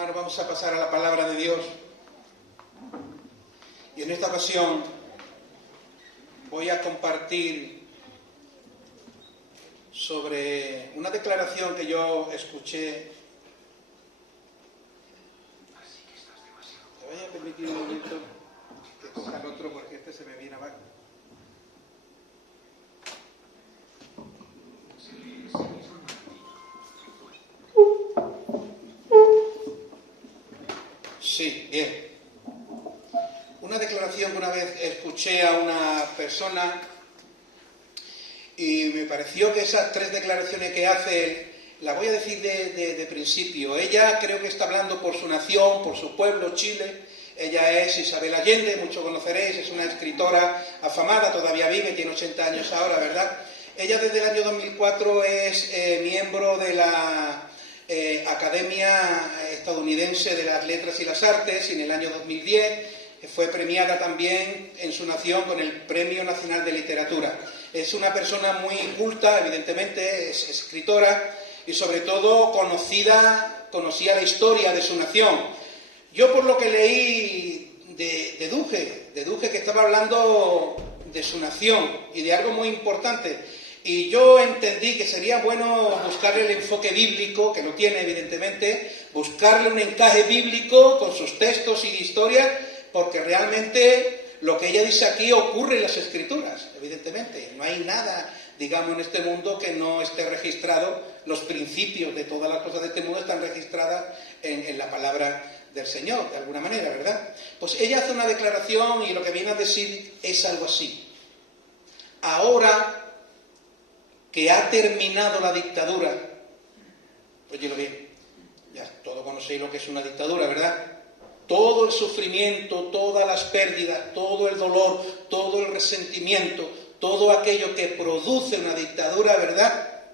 hermanos, vamos a pasar a la palabra de Dios. Y en esta ocasión voy a compartir sobre una declaración que yo escuché. ¿Me voy a permitir un momento que coja el otro porque este se me viene abajo? Sí, bien. Una declaración que una vez escuché a una persona y me pareció que esas tres declaraciones que hace, la voy a decir de principio. Ella creo que está hablando por su nación, por su pueblo, Chile. Ella es Isabel Allende, muchos conoceréis, es una escritora afamada, todavía vive, tiene 80 años ahora, ¿verdad? Ella desde el año 2004 es miembro de la Academia Estadounidense de las Letras y las Artes, y en el año 2010 fue premiada también en su nación con el Premio Nacional de Literatura. Es una persona muy culta, evidentemente, es escritora y sobre todo conocía la historia de su nación. Yo por lo que leí deduje que estaba hablando de su nación y de algo muy importante. Y yo entendí que sería bueno buscarle el enfoque bíblico, que lo tiene evidentemente, buscarle un encaje bíblico con sus textos y historias, porque realmente lo que ella dice aquí ocurre en las Escrituras, evidentemente. No hay nada, digamos, en este mundo que no esté registrado. Los principios de todas las cosas de este mundo están registradas en la palabra del Señor, de alguna manera, ¿verdad? Pues ella hace una declaración y lo que viene a decir es algo así. Ahora que ha terminado la dictadura, óyelo bien, ya todos conocéis lo que es una dictadura, ¿verdad? Todo el sufrimiento, todas las pérdidas, todo el dolor, todo el resentimiento, todo aquello que produce una dictadura, ¿verdad?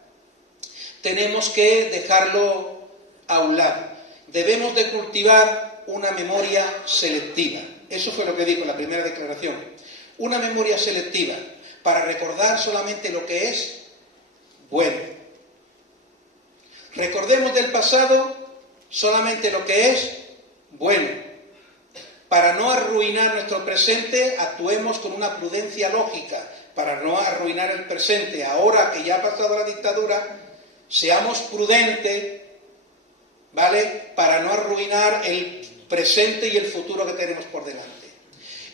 Tenemos que dejarlo a un lado. Debemos de cultivar una memoria selectiva. Eso fue lo que dijo en la primera declaración. Una memoria selectiva para recordar solamente lo que es bueno. Recordemos del pasado solamente lo que es bueno. Para no arruinar nuestro presente, actuemos con una prudencia lógica. Para no arruinar el presente, ahora que ya ha pasado la dictadura, seamos prudentes, ¿vale? Para no arruinar el presente y el futuro que tenemos por delante.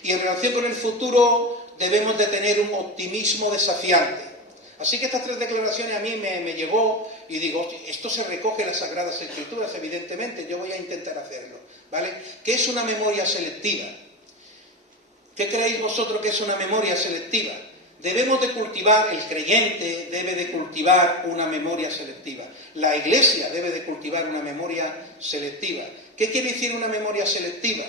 Y en relación con el futuro, debemos de tener un optimismo desafiante. Así que estas tres declaraciones a mí me llegó y digo, esto se recoge en las Sagradas Escrituras, evidentemente, yo voy a intentar hacerlo, ¿vale? ¿Qué es una memoria selectiva? ¿Qué creéis vosotros que es una memoria selectiva? Debemos de cultivar, el creyente debe de cultivar una memoria selectiva. La Iglesia debe de cultivar una memoria selectiva. ¿Qué quiere decir una memoria selectiva?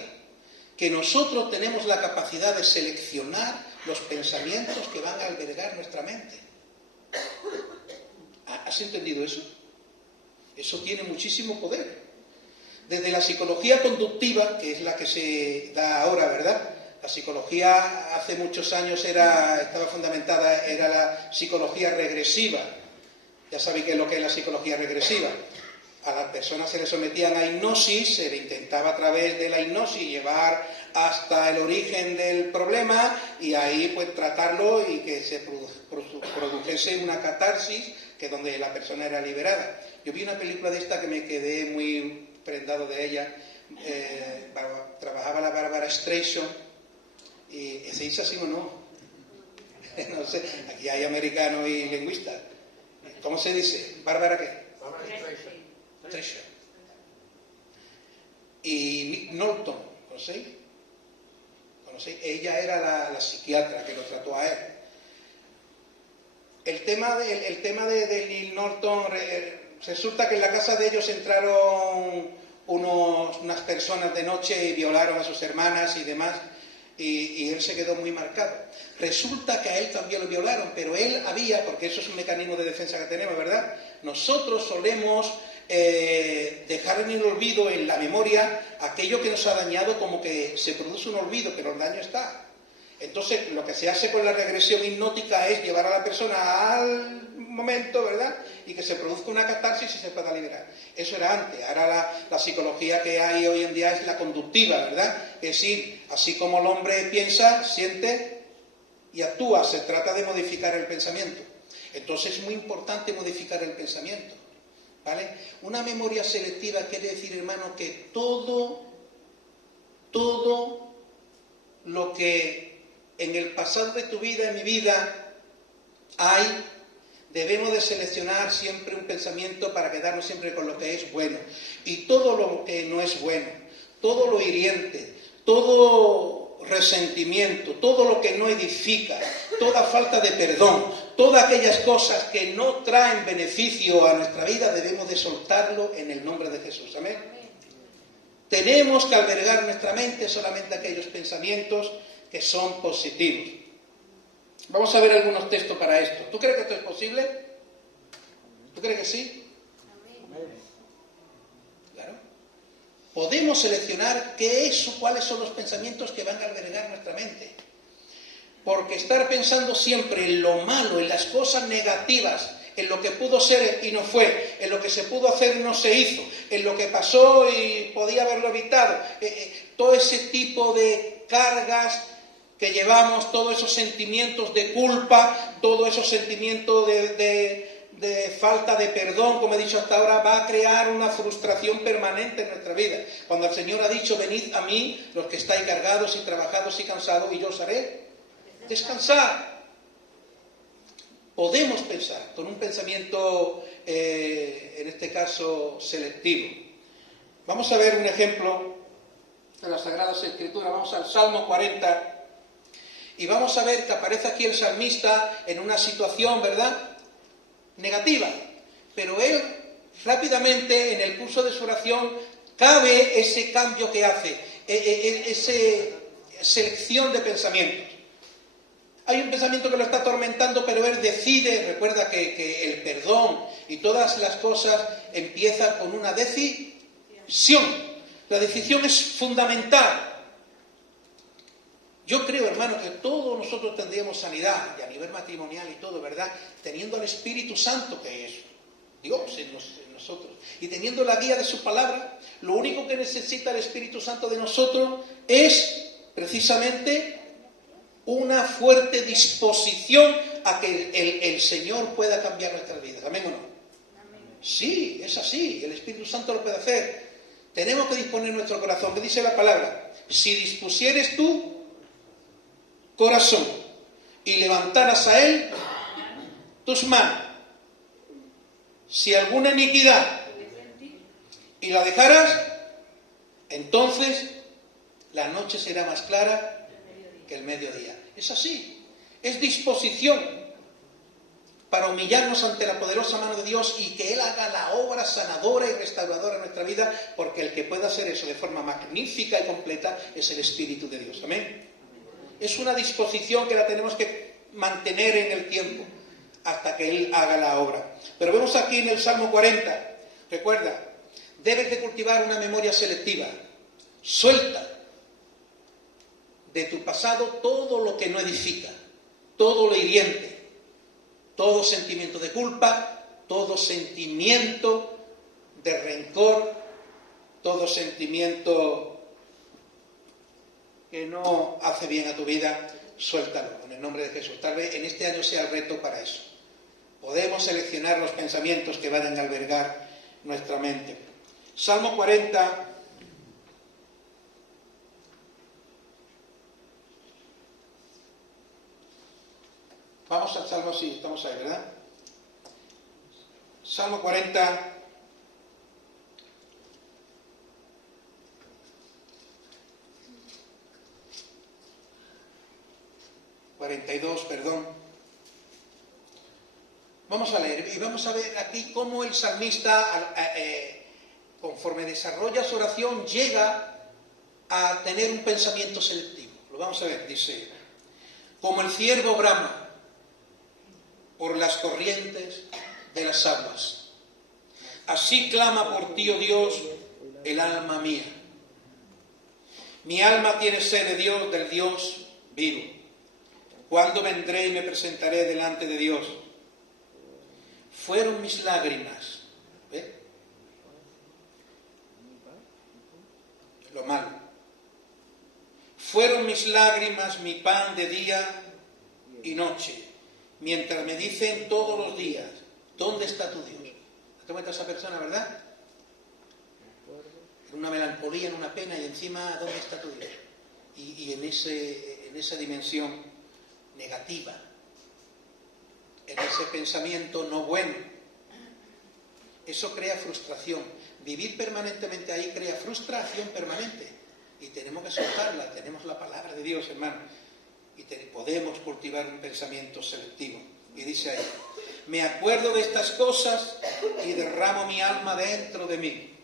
Que nosotros tenemos la capacidad de seleccionar los pensamientos que van a albergar nuestra mente. ¿Has entendido eso? Eso tiene muchísimo poder. Desde la psicología conductiva, que es la que se da ahora, ¿verdad? La psicología hace muchos años estaba fundamentada, era la psicología regresiva. Ya sabéis qué es lo que es la psicología regresiva. A las personas se les sometían a hipnosis, se le intentaba a través de la hipnosis llevar hasta el origen del problema y ahí pues tratarlo y que se produjese una catarsis, que es donde la persona era liberada. Yo vi una película de esta que me quedé muy prendado de ella. Trabajaba la Barbara Streisand y ¿se dice así o no? No sé, aquí hay americanos y lingüistas. ¿Cómo se dice? ¿Bárbara qué? Barbara Streisand. Y Nick Norton, ¿conocéis? Ella era la psiquiatra que lo trató a él. El tema de Nick Norton, resulta que en la casa de ellos entraron unas personas de noche y violaron a sus hermanas y demás, y él se quedó muy marcado. Resulta que a él también lo violaron, pero él porque eso es un mecanismo de defensa que tenemos, ¿verdad? Nosotros solemos dejar en el olvido, en la memoria, aquello que nos ha dañado, como que se produce un olvido, pero el daño está. Entonces, lo que se hace con la regresión hipnótica es llevar a la persona al momento, ¿verdad? Y que se produzca una catarsis y se pueda liberar. Eso era antes. Ahora la psicología que hay hoy en día es la conductiva, ¿verdad? Es decir, así como el hombre piensa, siente y actúa, se trata de modificar el pensamiento. Entonces es muy importante modificar el pensamiento, ¿vale? Una memoria selectiva quiere decir, hermano, que todo lo que en el pasado de tu vida, en mi vida, hay, debemos de seleccionar siempre un pensamiento para quedarnos siempre con lo que es bueno. Y todo lo que no es bueno, todo lo hiriente, todo resentimiento, todo lo que no edifica, toda falta de perdón, todas aquellas cosas que no traen beneficio a nuestra vida, debemos de soltarlo en el nombre de Jesús. Amén. Tenemos que albergar en nuestra mente solamente aquellos pensamientos que son positivos. Vamos a ver algunos textos para esto. ¿Tú crees que esto es posible? ¿Tú crees que sí? Claro. Podemos seleccionar cuáles son los pensamientos que van a albergar nuestra mente. Porque estar pensando siempre en lo malo, en las cosas negativas, en lo que pudo ser y no fue, en lo que se pudo hacer y no se hizo, en lo que pasó y podía haberlo evitado, todo ese tipo de cargas que llevamos, todos esos sentimientos de culpa, todos esos sentimientos de falta de perdón, como he dicho hasta ahora, va a crear una frustración permanente en nuestra vida. Cuando el Señor ha dicho, venid a mí, los que estáis cargados y trabajados y cansados, y yo os haré descansar. Podemos pensar con un pensamiento, en este caso, selectivo. Vamos a ver un ejemplo de las Sagradas Escrituras. Vamos al Salmo 40 y vamos a ver que aparece aquí el salmista en una situación, ¿verdad?, negativa. Pero él, rápidamente, en el curso de su oración, cabe ese cambio que hace, esa selección de pensamientos. Hay un pensamiento que lo está atormentando, pero él decide, recuerda que el perdón y todas las cosas empiezan con una decisión. La decisión es fundamental. Yo creo, hermano, que todos nosotros tendríamos sanidad, y a nivel matrimonial y todo, ¿verdad?, teniendo al Espíritu Santo, que es Dios en nosotros, y teniendo la guía de su palabra. Lo único que necesita el Espíritu Santo de nosotros es, precisamente, una fuerte disposición a que el Señor pueda cambiar nuestras vidas. ¿Amén o no? Amén. Sí, es así, el Espíritu Santo lo puede hacer. Tenemos que disponer nuestro corazón. ¿Qué dice la palabra? Si dispusieres tu corazón y levantaras a él tus manos, si alguna iniquidad y la dejaras, entonces la noche será más clara que el mediodía. Es así, es disposición para humillarnos ante la poderosa mano de Dios y que Él haga la obra sanadora y restauradora en nuestra vida, porque el que puede hacer eso de forma magnífica y completa es el Espíritu de Dios. Amén. Es una disposición que la tenemos que mantener en el tiempo hasta que Él haga la obra. Pero vemos aquí en el Salmo 40, recuerda, debes de cultivar una memoria selectiva. Suelta de tu pasado todo lo que no edifica, todo lo hiriente, todo sentimiento de culpa, todo sentimiento de rencor, todo sentimiento que no hace bien a tu vida, suéltalo en el nombre de Jesús. Tal vez en este año sea el reto para eso. Podemos seleccionar los pensamientos que van a albergar nuestra mente. Salmo 40. Vamos al Salmo, sí, estamos ahí, ¿verdad? Salmo 40. Perdón. Vamos a leer y vamos a ver aquí cómo el salmista, conforme desarrolla su oración, llega a tener un pensamiento selectivo. Lo vamos a ver, dice: como el ciervo brama por las corrientes de las aguas, así clama por ti, oh Dios, el alma mía. Mi alma tiene sed de Dios, del Dios vivo. ¿Cuándo vendré y me presentaré delante de Dios? Fueron mis lágrimas. ¿Ve? Lo malo. Fueron mis lágrimas mi pan de día y noche, mientras me dicen todos los días, ¿dónde está tu Dios? ¿Te cuenta esa persona, verdad? En una melancolía, en una pena, y encima, ¿dónde está tu Dios? Y en esa dimensión negativa, en ese pensamiento no bueno. Eso crea frustración. Vivir permanentemente ahí crea frustración permanente. Y tenemos que soltarla. Tenemos la palabra de Dios, hermano. Y podemos cultivar un pensamiento selectivo. Y dice ahí, me acuerdo de estas cosas y derramo mi alma dentro de mí.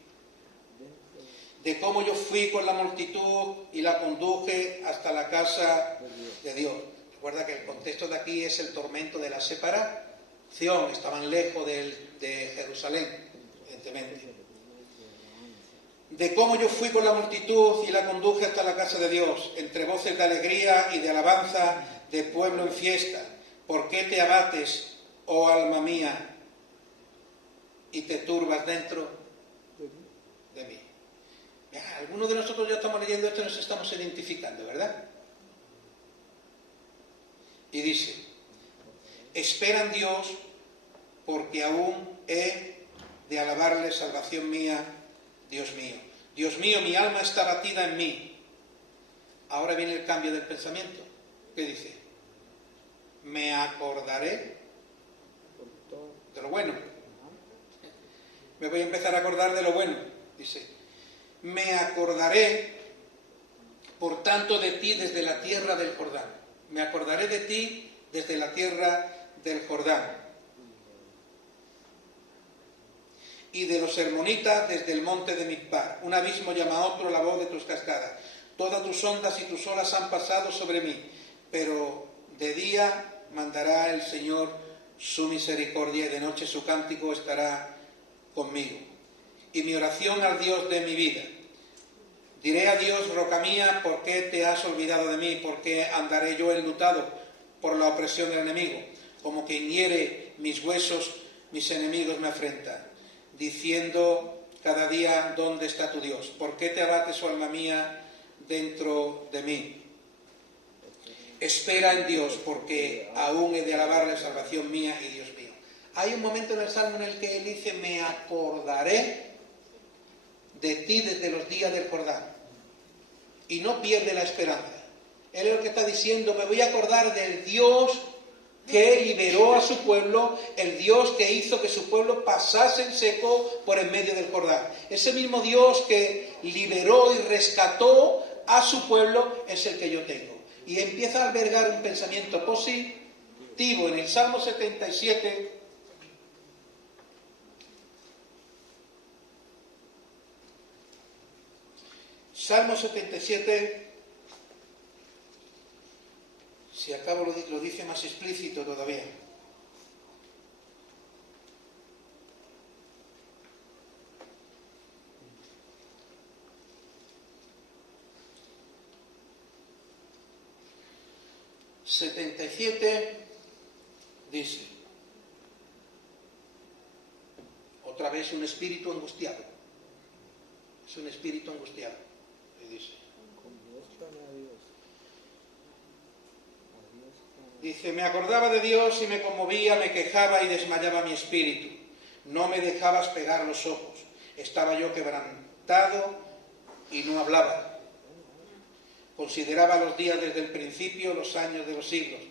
De cómo yo fui con la multitud y la conduje hasta la casa de Dios. Recuerda que el contexto de aquí es el tormento de la separación. Estaban lejos de Jerusalén, evidentemente. De cómo yo fui con la multitud y la conduje hasta la casa de Dios, entre voces de alegría y de alabanza, de pueblo en fiesta. ¿Por qué te abates, oh alma mía, y te turbas dentro de mí? Algunos de nosotros ya estamos leyendo esto y nos estamos identificando, ¿verdad? Y dice, espera en Dios porque aún he de alabarle, salvación mía, Dios mío. Dios mío, mi alma está batida en mí. Ahora viene el cambio del pensamiento. ¿Qué dice? Me acordaré de lo bueno. Me voy a empezar a acordar de lo bueno. Dice, me acordaré, por tanto, de ti desde la tierra del Jordán. Me acordaré de ti desde la tierra del Jordán. Y de los hermonitas desde el monte de Mizpar. Un abismo llama a otro la voz de tus cascadas. Todas tus ondas y tus olas han pasado sobre mí, pero de día mandará el Señor su misericordia y de noche su cántico estará conmigo. Y mi oración al Dios de mi vida. Diré a Dios, roca mía, ¿por qué te has olvidado de mí? ¿Por qué andaré yo enlutado por la opresión del enemigo? Como quien hiere mis huesos, mis enemigos me afrentan, diciendo cada día, ¿dónde está tu Dios? ¿Por qué te abates, oh alma mía, dentro de mí? Espera en Dios, porque aún he de alabar la salvación mía y Dios mío. Hay un momento en el Salmo en el que él dice, me acordaré de ti desde los días del Jordán. Y no pierde la esperanza. Él es lo que está diciendo, me voy a acordar del Dios que liberó a su pueblo, el Dios que hizo que su pueblo pasase en seco por en medio del Jordán. Ese mismo Dios que liberó y rescató a su pueblo es el que yo tengo. Y empieza a albergar un pensamiento positivo. En el Salmo 77, Salmo 77, si acabo lo dice más explícito todavía. Dice, otra vez un espíritu angustiado. Es un espíritu angustiado. Y dice, me acordaba de Dios y me conmovía, me quejaba y desmayaba mi espíritu. No me dejabas pegar los ojos. Estaba yo quebrantado y no hablaba. Consideraba los días desde el principio, los años de los siglos.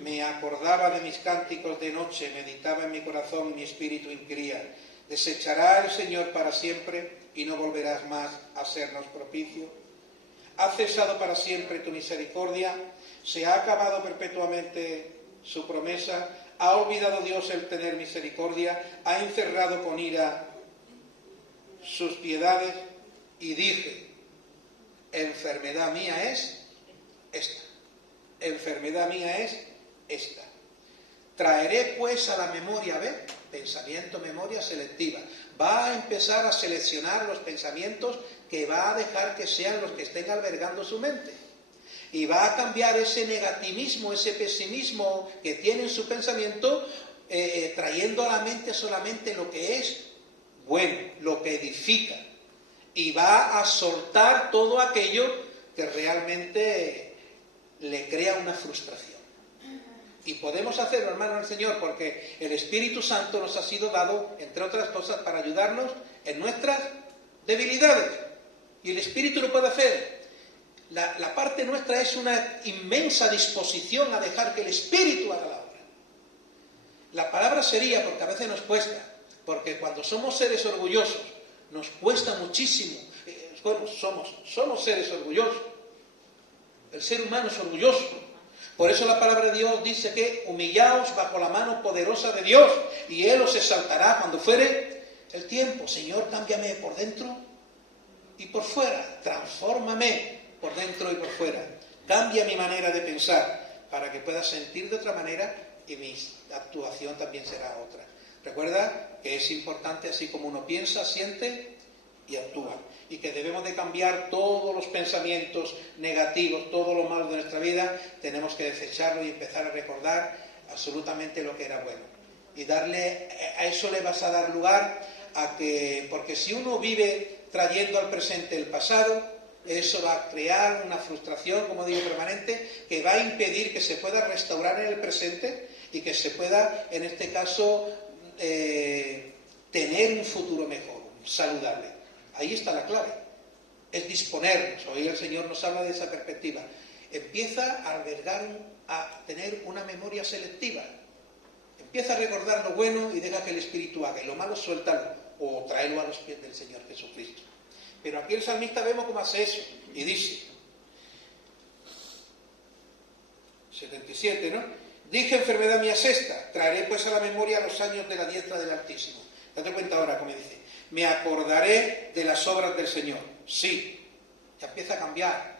Me acordaba de mis cánticos de noche, meditaba en mi corazón, mi espíritu inquiría. ¿Desechará el Señor para siempre y no volverás más a sernos propicio? ¿Ha cesado para siempre tu misericordia? ¿Se ha acabado perpetuamente su promesa? ¿Ha olvidado Dios el tener misericordia? ¿Ha encerrado con ira sus piedades? Y dije, enfermedad mía es esta. Enfermedad mía es esta. Traeré pues a la memoria, ¿ve? Pensamiento, memoria selectiva. Va a empezar a seleccionar los pensamientos que va a dejar que sean los que estén albergando su mente. Y va a cambiar ese negativismo, ese pesimismo que tiene en su pensamiento, trayendo a la mente solamente lo que es bueno, lo que edifica. Y va a soltar todo aquello que realmente le crea una frustración. Y podemos hacerlo, hermano, al Señor, porque el Espíritu Santo nos ha sido dado, entre otras cosas, para ayudarnos en nuestras debilidades. Y el Espíritu lo puede hacer. La parte nuestra es una inmensa disposición a dejar que el Espíritu haga la obra. La palabra sería, porque a veces nos cuesta, porque cuando somos seres orgullosos, nos cuesta muchísimo. Bueno, somos seres orgullosos. El ser humano es orgulloso. Por eso la palabra de Dios dice que humillaos bajo la mano poderosa de Dios y Él os exaltará cuando fuere el tiempo. Señor, cámbiame por dentro y por fuera. Transfórmame por dentro y por fuera. Cambia mi manera de pensar para que pueda sentir de otra manera y mi actuación también será otra. Recuerda que es importante, así como uno piensa, siente y actúa. Y que debemos de cambiar todos los pensamientos negativos, todo lo malo de nuestra vida, tenemos que desecharlo y empezar a recordar absolutamente lo que era bueno. Y a eso le vas a dar lugar a que, porque si uno vive trayendo al presente el pasado, eso va a crear una frustración, como digo, permanente, que va a impedir que se pueda restaurar en el presente y que se pueda, en este caso, tener un futuro mejor, saludable. Ahí está la clave. Es disponernos. Hoy el Señor nos habla de esa perspectiva. Empieza a tener una memoria selectiva. Empieza a recordar lo bueno y deja que el Espíritu haga. Y lo malo, suéltalo o tráelo a los pies del Señor Jesucristo. Pero aquí el salmista vemos cómo hace eso. Y dice, 77, ¿no? Dije, enfermedad mía es esta, traeré pues a la memoria los años de la diestra del Altísimo. Date cuenta ahora, como dice, me acordaré de las obras del Señor. Sí, ya empieza a cambiar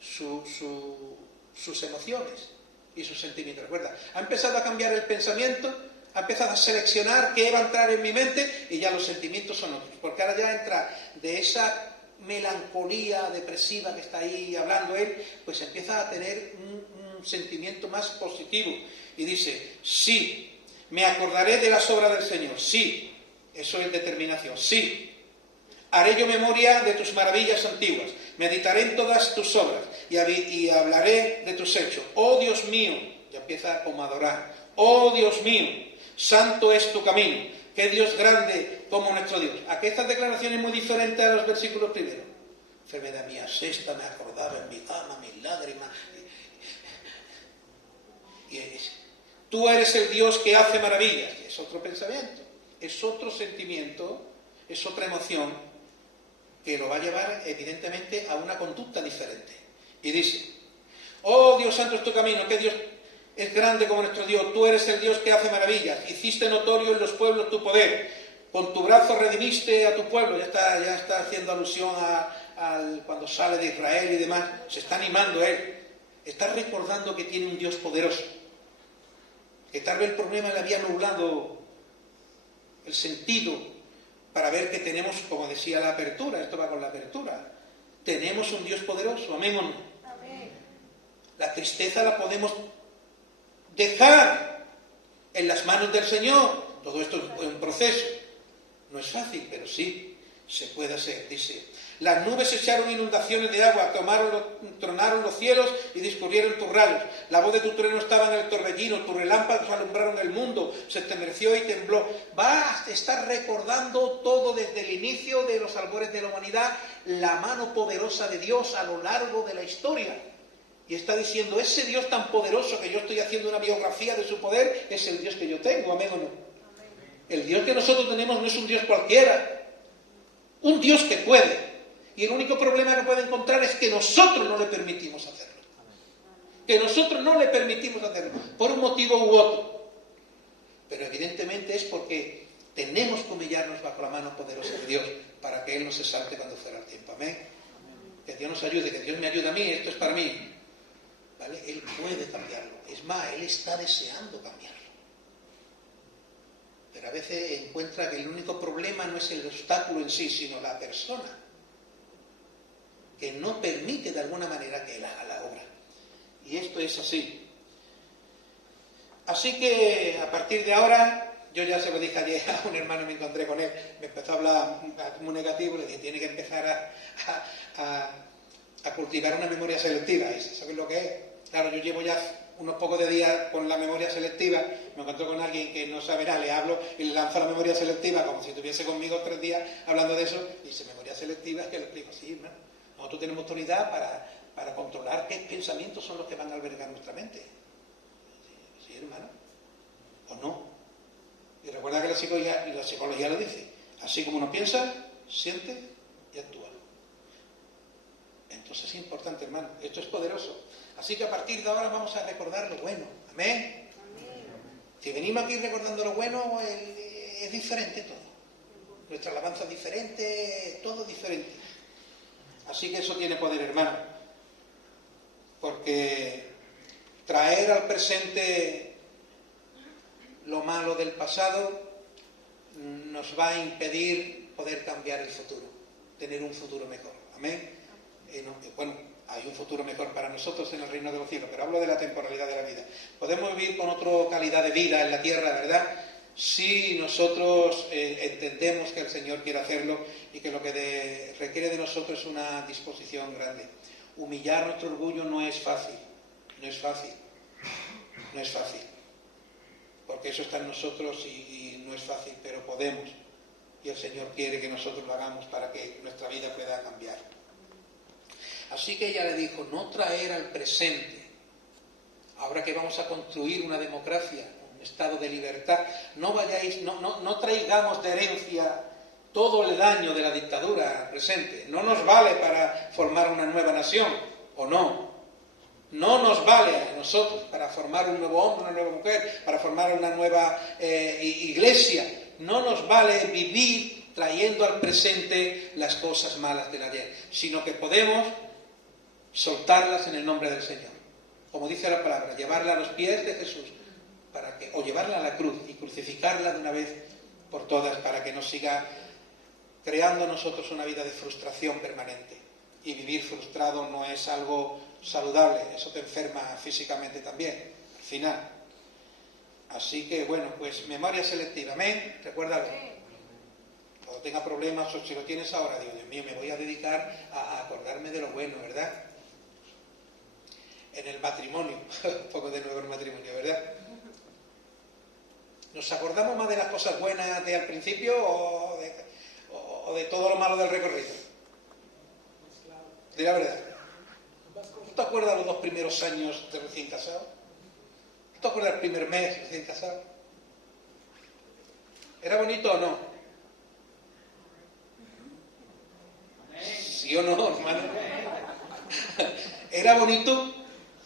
sus emociones y sus sentimientos. Recuerda, ha empezado a cambiar el pensamiento, ha empezado a seleccionar qué va a entrar en mi mente y ya los sentimientos son otros. Porque ahora ya entra de esa melancolía depresiva que está ahí hablando él, pues empieza a tener un sentimiento más positivo. Y dice, sí, me acordaré de las obras del Señor. Sí, eso es determinación. Sí, haré yo memoria de tus maravillas antiguas. Meditaré en todas tus obras y hablaré de tus hechos. Oh Dios mío, ya empieza como a adorar. Oh Dios mío, santo es tu camino. Qué Dios grande como nuestro Dios. Aquí estas declaraciones muy diferentes a los versículos primeros. Enfermedad mía es esta, me acordaba en mi cama, mis lágrimas. Y tú eres el Dios que hace maravillas. Y es otro pensamiento, es otro sentimiento, es otra emoción que lo va a llevar evidentemente a una conducta diferente. Y dice, oh Dios santo es tu camino, que Dios es grande como nuestro Dios, tú eres el Dios que hace maravillas, hiciste notorio en los pueblos tu poder, con tu brazo redimiste a tu pueblo. Ya está haciendo alusión a cuando sale de Israel y demás, se está animando él, está recordando que tiene un Dios poderoso, que tal vez el problema le había nublado el sentido para ver que tenemos, como decía la apertura, esto va con la apertura, tenemos un Dios poderoso, amén o no. Amén. La tristeza la podemos dejar en las manos del Señor. Todo esto es un proceso, no es fácil, pero sí se puede hacer. Dice, las nubes echaron inundaciones de agua, tronaron los cielos y discurrieron tus rayos. La voz de tu trueno estaba en el torbellino, tus relámpagos alumbraron el mundo, se estremeció y tembló. Va a estar recordando todo desde el inicio de los albores de la humanidad, la mano poderosa de Dios a lo largo de la historia. Y está diciendo, ese Dios tan poderoso que yo estoy haciendo una biografía de su poder, es el Dios que yo tengo, amén o no. El Dios que nosotros tenemos no es un Dios cualquiera, un Dios que puede. Y el único problema que puede encontrar es que nosotros no le permitimos hacerlo. Que nosotros no le permitimos hacerlo, por un motivo u otro. Pero evidentemente es porque tenemos que humillarnos bajo la mano poderosa de Dios para que Él nos exalte cuando fuera el tiempo. Amén. Que Dios nos ayude, que Dios me ayude a mí, esto es para mí. ¿Vale? Él puede cambiarlo. Es más, Él está deseando cambiarlo. Pero a veces encuentra que el único problema no es el obstáculo en sí, sino la persona. que no permite de alguna manera que Él haga la obra. Y esto es así. Así que a partir de ahora, yo ya se lo dije ayer a un hermano, me encontré con él, me empezó a hablar muy negativo, le dije, tiene que empezar a cultivar una memoria selectiva. ¿Y sabes lo que es? Claro, yo llevo ya unos pocos de días con la memoria selectiva, me encuentro con alguien que no sabe nada, le hablo y le lanzo la memoria selectiva como si estuviese conmigo 3 días hablando de eso, y dice, memoria selectiva, es que le explico, sí, hermano, nosotros tenemos autoridad para controlar qué pensamientos son los que van a albergar nuestra mente. Sí, hermano, o no. Y recuerda que la psicología lo dice, así como uno piensa, siente y actúa. Entonces es importante, hermano, esto es poderoso. Así que a partir de ahora vamos a recordar lo bueno. ¿Amén? Amén. Si venimos aquí recordando lo bueno, es diferente todo. Nuestra alabanza es diferente, todo diferente. Así que eso tiene poder, hermano. Porque traer al presente lo malo del pasado nos va a impedir poder cambiar el futuro, tener un futuro mejor. Amén. Bueno, hay un futuro mejor para nosotros en el reino de los cielos, pero hablo de la temporalidad de la vida. Podemos vivir con otra calidad de vida en la tierra, ¿verdad? Si nosotros entendemos que el Señor quiere hacerlo y que lo que requiere de nosotros es una disposición grande. Humillar nuestro orgullo no es fácil, no es fácil, no es fácil, porque eso está en nosotros y no es fácil, pero podemos. Y el Señor quiere que nosotros lo hagamos para que nuestra vida pueda cambiar. Así que ella le dijo, no traer al presente, ahora que vamos a construir una democracia, un estado de libertad, no traigamos de herencia todo el daño de la dictadura presente. No nos vale para formar una nueva nación, ¿o no? No nos vale a nosotros para formar un nuevo hombre, una nueva mujer, para formar una nueva iglesia. No nos vale vivir trayendo al presente las cosas malas del ayer, sino que podemos soltarlas en el nombre del Señor. Como dice la palabra, llevarla a los pies de Jesús, o llevarla a la cruz y crucificarla de una vez por todas para que no siga creando en nosotros una vida de frustración permanente. Y vivir frustrado no es algo saludable, eso te enferma físicamente también, al final. Así que, bueno, pues memoria selectiva, amén, recuérdalo. Cuando tenga problemas, o si lo tienes ahora, digo, Dios mío, me voy a dedicar a acordarme de lo bueno, ¿verdad? En el matrimonio, un poco de nuevo en el matrimonio, ¿verdad? ¿Nos acordamos más de las cosas buenas de al principio o de todo lo malo del recorrido? De la verdad. ¿No te acuerdas los 2 primeros años de recién casado? ¿No te acuerdas el primer mes recién casado? ¿Era bonito o no? ¿Sí o no, hermano? ¿Era bonito?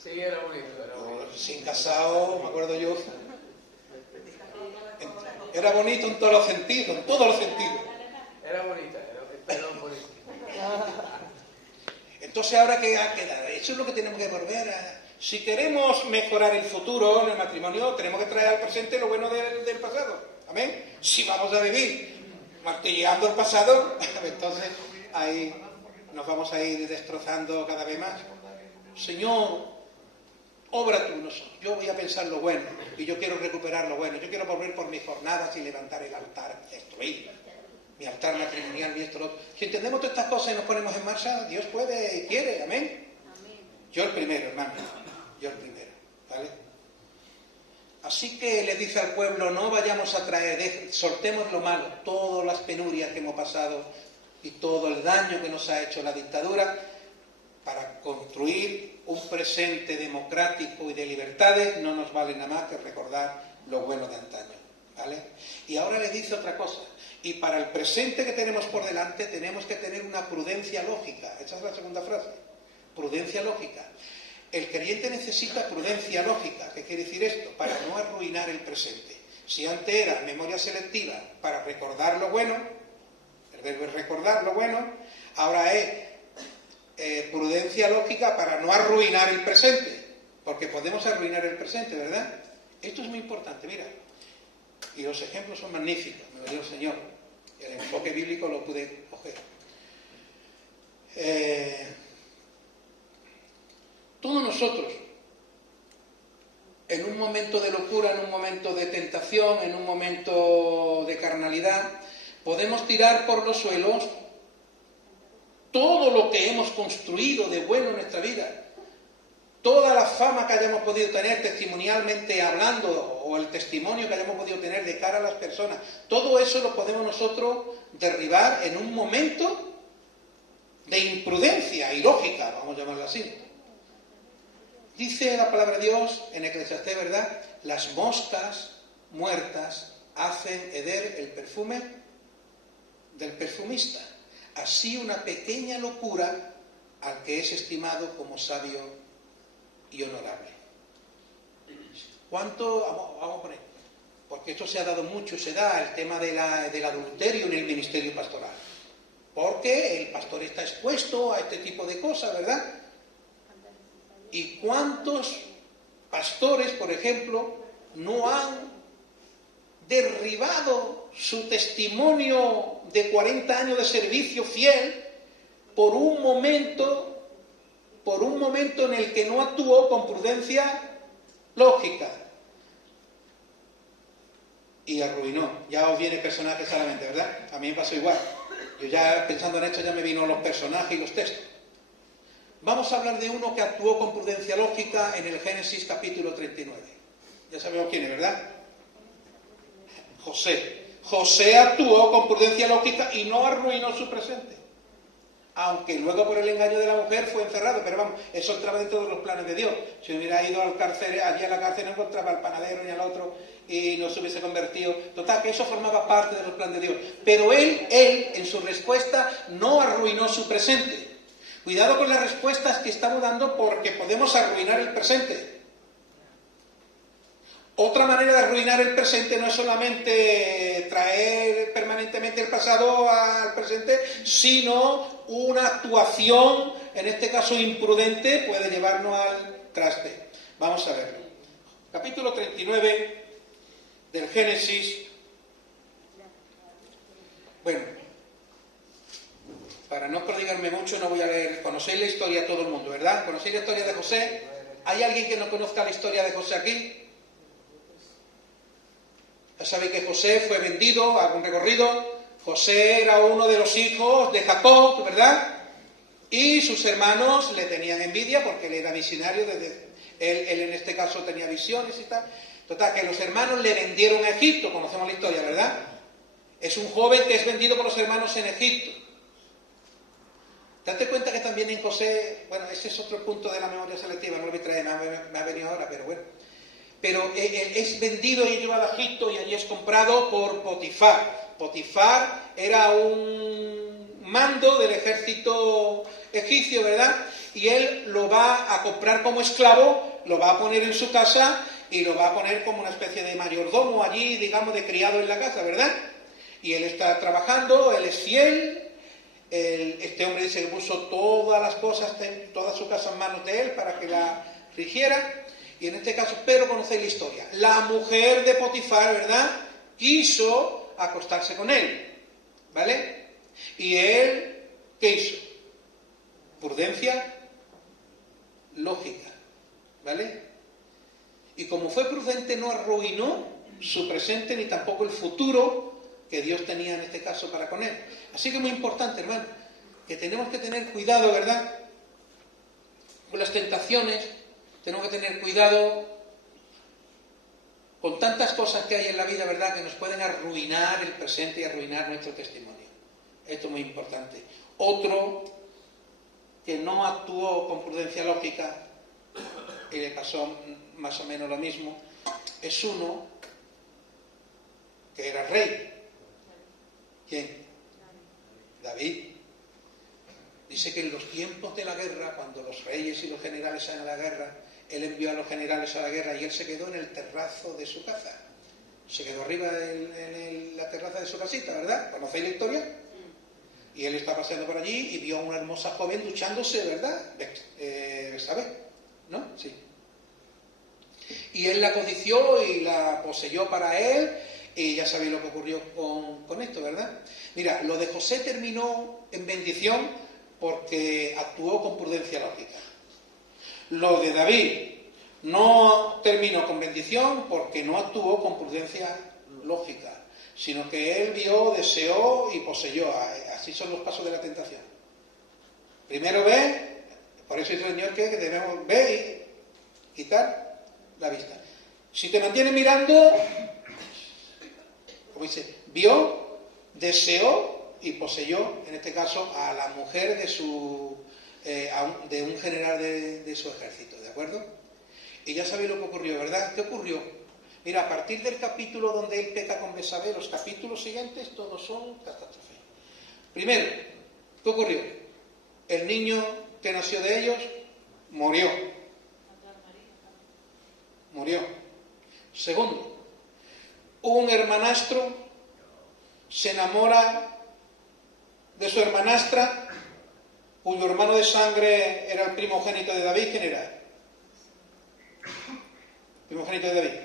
Sí, era bonito. Recién casado, me acuerdo yo. Era bonito en todos los sentidos, en todos los sentidos. Era bonita, era bonito. Entonces, ahora que ha quedado, eso es lo que tenemos que volver a. Si queremos mejorar el futuro en el matrimonio, tenemos que traer al presente lo bueno del pasado. ¿Amén? Si vamos a vivir martilleando el pasado, entonces ahí nos vamos a ir destrozando cada vez más. Señor, obra tú, yo voy a pensar lo bueno y yo quiero recuperar lo bueno. Yo quiero volver por mis jornadas y levantar el altar, destruir mi altar matrimonial, mi esto, lo otro. Si entendemos todas estas cosas y nos ponemos en marcha, Dios puede y quiere, amén. Yo el primero, hermano, yo el primero, ¿vale? Así que le dice al pueblo, no vayamos a traer, soltemos lo malo, todas las penurias que hemos pasado y todo el daño que nos ha hecho la dictadura, para construir un presente democrático y de libertades. No nos vale nada más que recordar lo bueno de antaño, ¿vale? Y ahora le dice otra cosa, y para el presente que tenemos por delante tenemos que tener una prudencia lógica. Esa es la segunda frase, prudencia lógica. El creyente necesita prudencia lógica. ¿Qué quiere decir esto? Para no arruinar el presente. Si antes era memoria selectiva para recordar lo bueno, el verbo es recordar lo bueno, ahora es prudencia lógica para no arruinar el presente, porque podemos arruinar el presente, ¿verdad? Esto es muy importante, mira, y los ejemplos son magníficos, me lo dio el Señor, el enfoque bíblico lo pude coger. Todos nosotros, en un momento de locura, en un momento de tentación, en un momento de carnalidad, podemos tirar por los suelos todo lo que hemos construido de bueno en nuestra vida. Toda la fama que hayamos podido tener testimonialmente hablando, o el testimonio que hayamos podido tener de cara a las personas, todo eso lo podemos nosotros derribar en un momento de imprudencia ilógica, vamos a llamarlo así. Dice la palabra de Dios en Eclesiastés, ¿verdad? Las moscas muertas hacen heder el perfume del perfumista. Así una pequeña locura al que es estimado como sabio y honorable. ¿Cuánto? Vamos a poner, porque esto se ha dado mucho, se da el tema del adulterio en el ministerio pastoral, porque el pastor está expuesto a este tipo de cosas, ¿verdad? ¿Y cuántos pastores, por ejemplo, no han derribado su testimonio de 40 años de servicio fiel por un momento en el que no actuó con prudencia lógica y arruinó? Ya os viene personajes a la mente, ¿verdad? A mí me pasó igual. Yo ya pensando en esto ya me vino los personajes y los textos. Vamos a hablar de uno que actuó con prudencia lógica en el Génesis capítulo 39. Ya sabemos quién es, ¿verdad? José. José actuó con prudencia lógica y no arruinó su presente. Aunque luego por el engaño de la mujer fue encerrado, pero vamos, eso entraba dentro de los planes de Dios. Si hubiera ido al cárcel, allí a la cárcel no encontraba al panadero ni al otro y no se hubiese convertido. Total, que eso formaba parte de los planes de Dios. Pero él, en su respuesta, no arruinó su presente. Cuidado con las respuestas que estamos dando porque podemos arruinar el presente. Otra manera de arruinar el presente no es solamente traer permanentemente el pasado al presente, sino una actuación, en este caso imprudente, puede llevarnos al traste. Vamos a verlo. Capítulo 39 del Génesis. Bueno, para no prodigarme mucho no voy a leer. Conocéis la historia todo el mundo, ¿verdad? ¿Conocéis la historia de José? ¿Hay alguien que no conozca la historia de José aquí? Ya sabéis que José fue vendido, hago un recorrido. José era uno de los hijos de Jacob, ¿verdad? Y sus hermanos le tenían envidia porque él era visionario, él en este caso tenía visiones y tal. Total, que los hermanos le vendieron a Egipto, conocemos la historia, ¿verdad? Es un joven que es vendido por los hermanos en Egipto. Date cuenta que también en José, bueno, ese es otro punto de la memoria selectiva, no lo voy a traer, me ha venido ahora, pero bueno. Pero es vendido y llevado a Egipto y allí es comprado por Potifar. Potifar era un mando del ejército egipcio, ¿verdad? Y él lo va a comprar como esclavo, lo va a poner en su casa y lo va a poner como una especie de mayordomo allí, digamos, de criado en la casa, ¿verdad? Y él está trabajando, él es fiel. Este hombre dice que puso todas las cosas, toda su casa en manos de él para que la rigiera. Y en este caso, pero conocéis la historia. La mujer de Potifar, ¿verdad?, quiso acostarse con él, ¿vale? Y él, ¿qué hizo? Prudencia lógica, ¿vale? Y como fue prudente, no arruinó su presente ni tampoco el futuro que Dios tenía en este caso para con él. Así que es muy importante, hermano, que tenemos que tener cuidado, ¿verdad?, con las tentaciones. Tenemos que tener cuidado con tantas cosas que hay en la vida, ¿verdad?, que nos pueden arruinar el presente y arruinar nuestro testimonio. Esto es muy importante. Otro que no actuó con prudencia lógica y le pasó más o menos lo mismo, es uno que era rey. ¿Quién? David. Dice que en los tiempos de la guerra, cuando los reyes y los generales salen a la guerra, él envió a los generales a la guerra y él se quedó en el terrazo de su casa. Se quedó arriba en la terraza de su casita, ¿verdad? ¿Conocéis la historia? Y él está paseando por allí y vio a una hermosa joven duchándose, ¿verdad? ¿Sabes? ¿No? Sí. Y él la codició y la poseyó para él, y ya sabéis lo que ocurrió con esto, ¿verdad? Mira, lo de José terminó en bendición porque actuó con prudencia lógica. Lo de David no terminó con bendición porque no actuó con prudencia lógica, sino que él vio, deseó y poseyó. Así son los pasos de la tentación. Primero ve, por eso dice el Señor que debemos ver y quitar la vista. Si te mantienes mirando, como dice, vio, deseó y poseyó, en este caso, a la mujer de un general de su ejército, ¿de acuerdo? Y ya sabéis lo que ocurrió, ¿verdad? ¿Qué ocurrió? Mira, a partir del capítulo donde él peca con Betsabé, los capítulos siguientes todos son catástrofe. Primero, ¿qué ocurrió? El niño que nació de ellos murió. Murió. Segundo, un hermanastro se enamora de su hermanastra, cuyo hermano de sangre era el primogénito de David. ¿Quién era? Primogénito de David.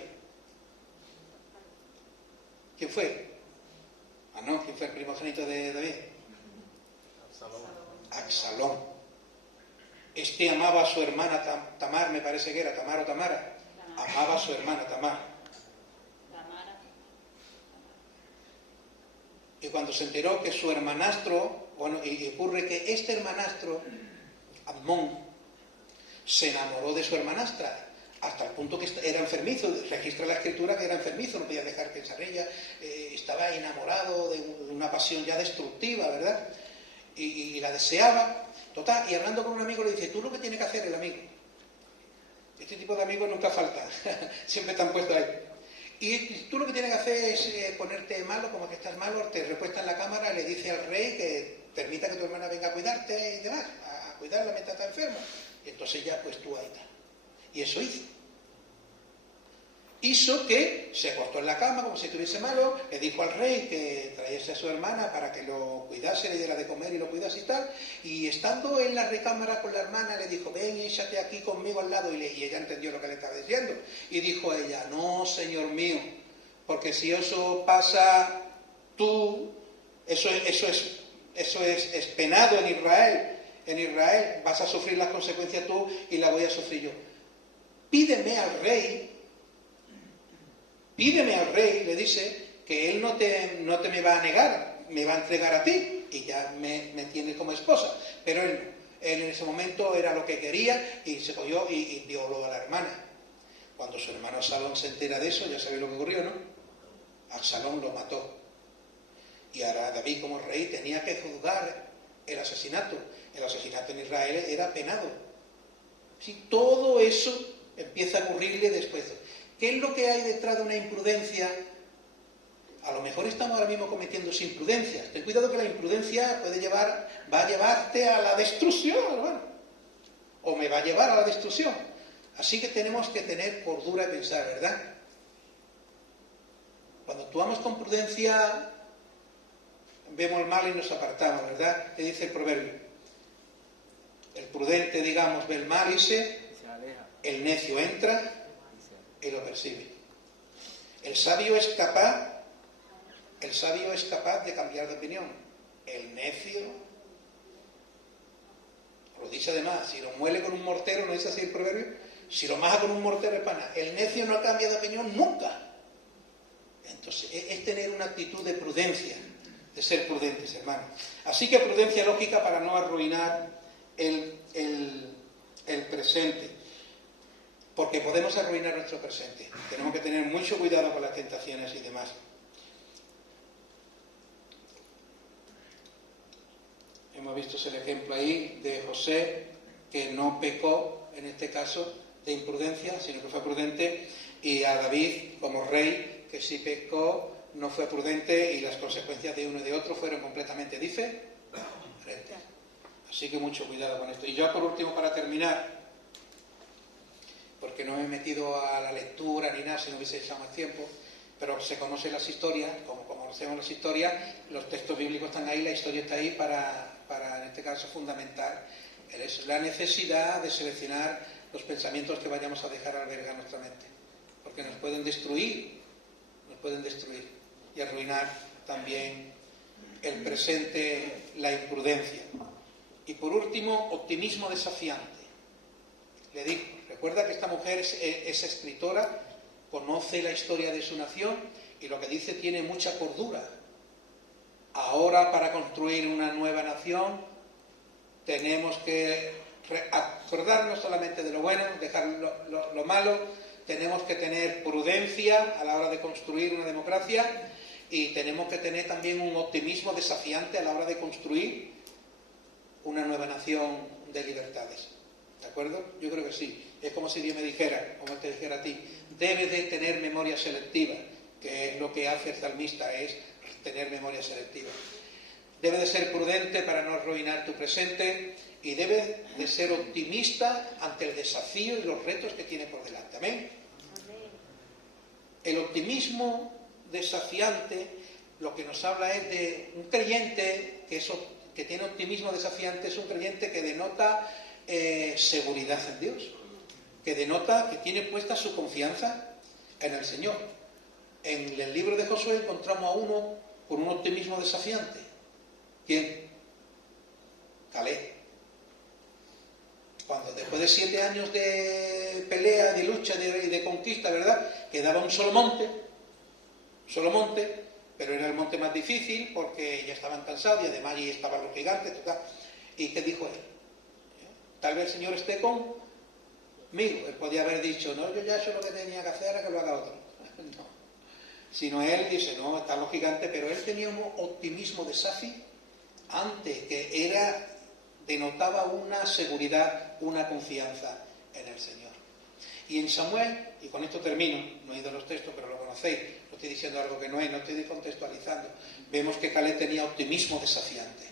¿Quién fue? ¿Quién fue el primogénito de David? Absalón. Este amaba a su hermana Tamar, me parece que era, Tamar o Tamara. Amaba a su hermana Tamar. Y cuando se enteró que su hermanastro, y ocurre que este hermanastro, Amnón, se enamoró de su hermanastra, hasta el punto que era enfermizo, registra la escritura que era enfermizo, no podía dejar pensar en ella, estaba enamorado de una pasión ya destructiva, ¿verdad? Y la deseaba, total, y hablando con un amigo le dice, tú lo que tienes que hacer el amigo. Este tipo de amigos nunca falta, siempre están puestos ahí. Y tú lo que tienes que hacer es ponerte malo, como que estás malo, te repuesta en la cámara, le dice al rey que permita que tu hermana venga a cuidarte y demás, a cuidarla mientras está enferma. Y entonces ya pues tú ahí está. Y eso hizo. Hizo que se acostó en la cama como si estuviese malo, le dijo al rey que trayese a su hermana para que lo cuidase, le diera de comer y lo cuidase y tal, y estando en la recámara con la hermana le dijo, ven y échate aquí conmigo al lado, y ella entendió lo que le estaba diciendo, y dijo ella, no, señor mío, porque si eso pasa tú, eso es penado en Israel vas a sufrir las consecuencias tú y las voy a sufrir yo. Pídeme al rey, le dice, que él no te me va a negar, me va a entregar a ti, y ya me tiene como esposa. Pero él en ese momento era lo que quería, y se cogió y violó a la hermana. Cuando su hermano Absalón se entera de eso, ya sabéis lo que ocurrió, ¿no? Absalón lo mató. Y ahora David, como rey, tenía que juzgar el asesinato. El asesinato en Israel era penado. Sí, todo eso empieza a ocurrirle después. ¿Qué es lo que hay detrás de una imprudencia? A lo mejor estamos ahora mismo cometiendo imprudencias. Ten cuidado que la imprudencia va a llevarte a la destrucción, hermano. O me va a llevar a la destrucción. Así que tenemos que tener cordura y pensar, ¿verdad? Cuando actuamos con prudencia, vemos el mal y nos apartamos, ¿verdad? ¿Qué dice el proverbio? El prudente, digamos, ve el mal y se aleja. El necio entra y lo percibe. El sabio es capaz de cambiar de opinión. El necio lo dice además, si lo muele con un mortero, ¿no es así el proverbio? Si lo maja con un mortero es pana. El necio no cambia de opinión nunca. Entonces, es tener una actitud de prudencia, de ser prudentes, hermanos. Así que prudencia lógica para no arruinar el presente. Porque podemos arruinar nuestro presente. Tenemos que tener mucho cuidado con las tentaciones y demás. Hemos visto el ejemplo ahí de José, que no pecó, en este caso, de imprudencia, sino que fue prudente, y a David, como rey, que sí pecó, no fue prudente, y las consecuencias de uno y de otro fueron completamente diferentes. Así que mucho cuidado con esto. Y ya por último, para terminar, porque no me he metido a la lectura ni nada, si no hubiese echado más tiempo, pero se conocen las historias, como conocemos las historias, los textos bíblicos están ahí, la historia está ahí para en este caso, fundamentar la necesidad de seleccionar los pensamientos que vayamos a dejar albergar nuestra mente, porque nos pueden destruir y arruinar también el presente, la imprudencia. Y por último, optimismo desafiante. le dijo, recuerda que esta mujer es escritora, conoce la historia de su nación y lo que dice tiene mucha cordura. Ahora, para construir una nueva nación, tenemos que acordarnos solamente de lo bueno, dejar lo malo. Tenemos que tener prudencia a la hora de construir una democracia y tenemos que tener también un optimismo desafiante a la hora de construir una nueva nación de libertades. ¿De acuerdo? Yo creo que sí. Es como si Dios me dijera, como Él te dijera a ti, debes de tener memoria selectiva, que es lo que hace el salmista, es tener memoria selectiva. Debes de ser prudente para no arruinar tu presente y debes de ser optimista ante el desafío y los retos que tiene por delante. ¿Amén? El optimismo desafiante lo que nos habla es de un creyente que tiene optimismo desafiante, es un creyente que denota seguridad en Dios, que denota que tiene puesta su confianza en el Señor. En el libro de Josué encontramos a uno con un optimismo desafiante. ¿Quién? Caleb. Cuando después de 7 años de pelea, de lucha y de conquista, ¿verdad?, quedaba un solo monte, pero era el monte más difícil porque ya estaban cansados y además allí estaban los gigantes, total. ¿Y qué dijo él? Tal vez el Señor esté conmigo. Él podía haber dicho, no, yo ya he hecho lo que tenía que hacer, a que lo haga otro. No. Sino él dice, no, están los gigantes, pero él tenía un optimismo desafiante que denotaba una seguridad, una confianza en el Señor. Y en Samuel, y con esto termino, no he ido a los textos, pero lo conocéis, no estoy diciendo algo que no es, no estoy contextualizando, vemos que Caleb tenía optimismo desafiante.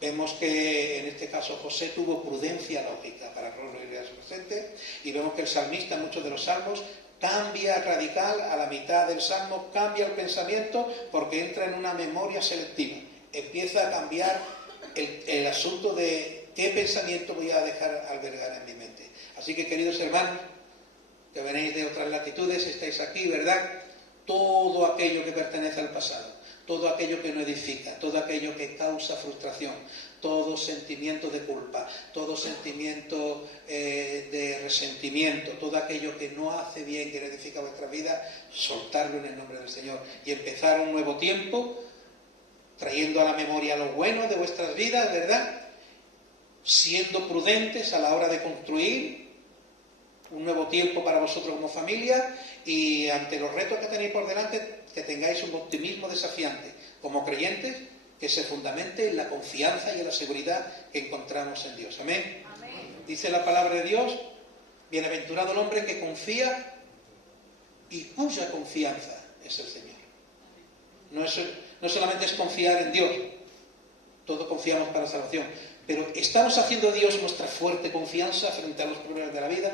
Vemos que en este caso José tuvo prudencia lógica para reunir a su presente, y vemos que el salmista en muchos de los salmos cambia radical, a la mitad del salmo cambia el pensamiento porque entra en una memoria selectiva, empieza a cambiar el asunto de qué pensamiento voy a dejar albergar en mi mente. Así que, queridos hermanos, que venís de otras latitudes, estáis aquí, ¿verdad? Todo aquello que pertenece al pasado, todo aquello que no edifica, todo aquello que causa frustración, todo sentimiento de culpa, todo sentimiento de resentimiento, todo aquello que no hace bien, que no edifica vuestra vida, soltarlo en el nombre del Señor y empezar un nuevo tiempo, trayendo a la memoria lo bueno de vuestras vidas, ¿verdad? Siendo prudentes a la hora de construir un nuevo tiempo para vosotros como familia y ante los retos que tenéis por delante, que tengáis un optimismo desafiante como creyentes que se fundamente en la confianza y en la seguridad que encontramos en Dios. Amén. Amén. Dice la palabra de Dios, bienaventurado el hombre que confía y cuya confianza es el Señor. No solamente es confiar en Dios, todos confiamos para la salvación, pero ¿estamos haciendo de Dios nuestra fuerte confianza frente a los problemas de la vida?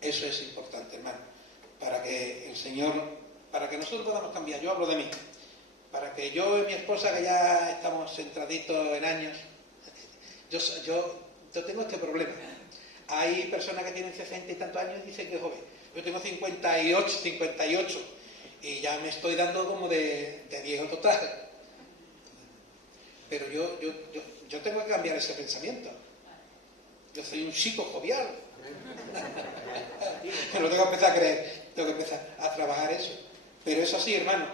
Eso es importante, hermano, para que el Señor, para que nosotros podamos cambiar. Yo hablo de mí, para que yo y mi esposa, que ya estamos centraditos en años, yo tengo este problema. Hay personas que tienen 60 y tantos años y dicen que es joven. Yo tengo 58 y ya me estoy dando como de viejo total. Pero yo tengo que cambiar ese pensamiento. Yo soy un chico jovial. Pero tengo que empezar a creer, tengo que empezar a trabajar eso. Pero es así, hermano.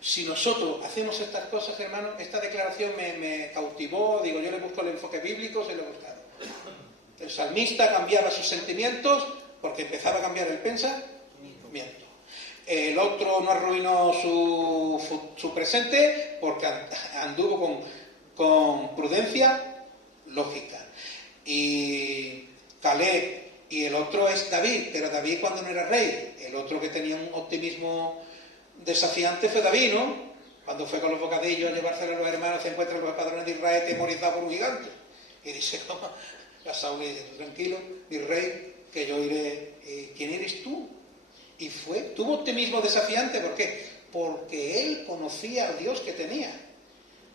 Si nosotros hacemos estas cosas, hermano, esta declaración me cautivó. Digo, yo le busco el enfoque bíblico, se lo he buscado. El salmista cambiaba sus sentimientos porque empezaba a cambiar el pensamiento. El otro no arruinó su presente porque anduvo con prudencia lógica. Y Caleb, y el otro es David, pero David cuando no era rey. El otro que tenía un optimismo desafiante fue David, ¿no? Cuando fue con los bocadillos a llevárselo a los hermanos, se encuentran los padrones de Israel temorizados por un gigante. Y dice, a Saúl le dice, tranquilo, mi rey, que yo iré. ¿Quién eres tú? Y tuvo optimismo desafiante, ¿por qué? Porque él conocía al Dios que tenía.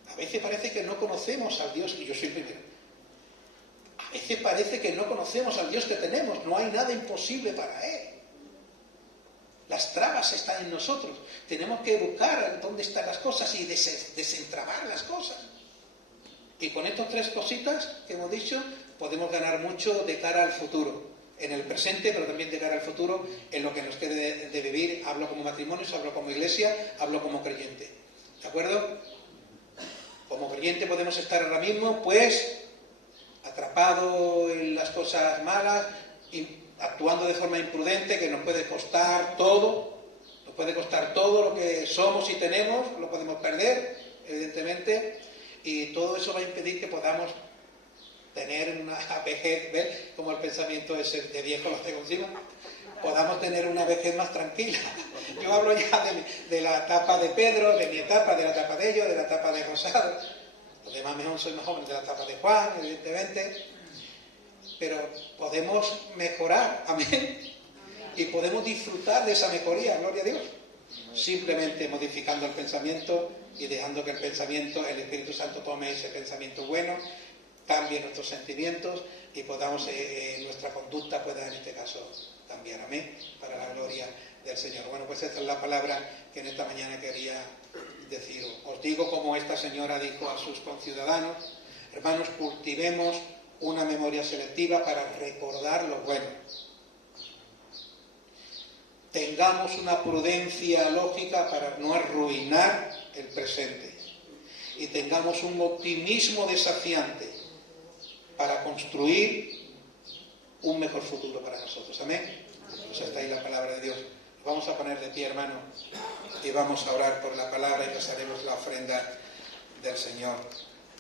A veces parece que no conocemos al Dios, y yo soy el primero. A veces parece que no conocemos al Dios que tenemos, no hay nada imposible para Él. Las trabas están en nosotros, tenemos que buscar dónde están las cosas y desentrabar las cosas. Y con estas 3 cositas que hemos dicho, podemos ganar mucho de cara al futuro, en el presente, pero también de cara al futuro, en lo que nos quede de vivir. Hablo como matrimonios, hablo como iglesia, hablo como creyente. ¿De acuerdo? Como creyente podemos estar ahora mismo, pues, atrapado en las cosas malas, actuando de forma imprudente, que nos puede costar todo lo que somos y tenemos, lo podemos perder, evidentemente, y todo eso va a impedir que podamos tener una vejez, ¿ves? Como el pensamiento ese de viejo lo tengo encima, podamos tener una vejez más tranquila. Yo hablo ya de la etapa de Pedro, de mi etapa, de la etapa de ellos, de la etapa de Rosado. Los demás mejor soy más jóvenes de la etapa de Juan, evidentemente. Pero podemos mejorar, amén. Y podemos disfrutar de esa mejoría, gloria a Dios. Simplemente modificando el pensamiento y dejando que el pensamiento, el Espíritu Santo tome ese pensamiento bueno, cambie nuestros sentimientos y podamos, nuestra conducta pueda en este caso cambiar, amén, para la gloria del Señor. Bueno, pues esta es la palabra que en esta mañana quería decir. Os digo como esta señora dijo a sus conciudadanos: hermanos, cultivemos una memoria selectiva para recordar lo bueno. Tengamos una prudencia lógica para no arruinar el presente. Y tengamos un optimismo desafiante para construir un mejor futuro para nosotros. Amén. Pues hasta ahí la palabra de Dios. Vamos a poner de pie, hermano, y vamos a orar por la palabra y pasaremos la ofrenda del Señor.